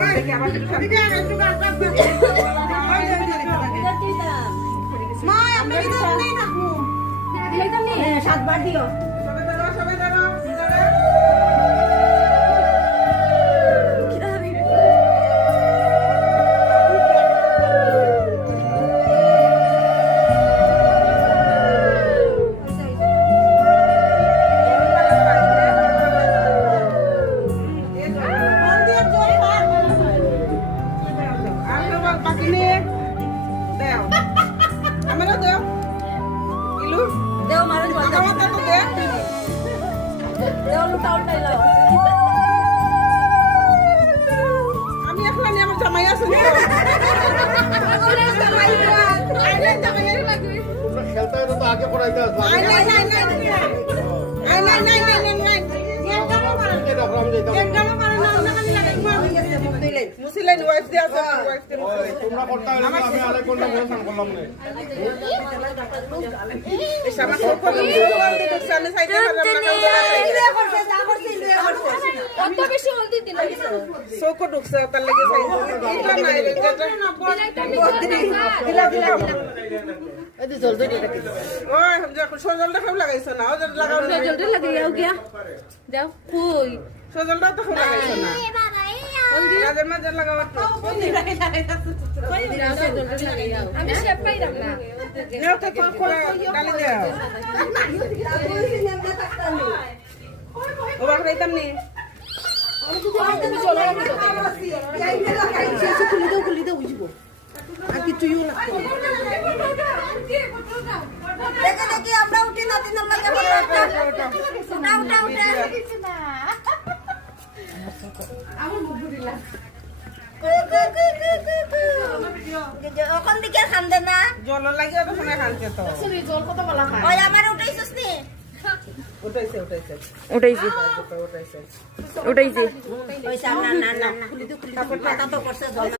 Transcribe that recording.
দেখি আবার একটু শান্তি। মা আমি নেই থাকবো দিলাম নি 7 বার দিও সবাই দাঁড়াও দেও মারো দেও লুটা উল্টাই লাও আমি এখন আমার জামাই আছে খেলতে তো আগে পড়াইতে আসবে মুসিলেন ওয়াইফ দিয়ে আছে তোমরা করতে হলে আমি আরেক কোন মেনশন করলাম না এই সামনে সব করে সামনে সাইডে কত বেশি হলদি দিলা সোকো ঢুকছে তার লাগে সাইডে এটা নাই দিলা ওই যে জলদি দিলা ওই যখন সজলটা খাও লাগাইছো না ওদের লাগাও জলদি লাগাইও গিয়া যাও কই সজলটা তো খাও লাগাইছো না হলদি রাজের মাঝে লাগাও তো আমি শেপ পাইলাম না নেও তো খোলা ডালি দাও ও বাবা খাইতাম নি খুলি দাও বুঝবো আর কিছু ইউ লাগতো দেখে আমরা উঠি না দিন লাগে উঠা ওখান দিকে খান্দে না জল লাগিয়ে তো শোনা খানতে তো জল কত বলা হয় ওই আমার উঠাইছিস নি উঠাইছে ওই সামনে না খুলি তো করছে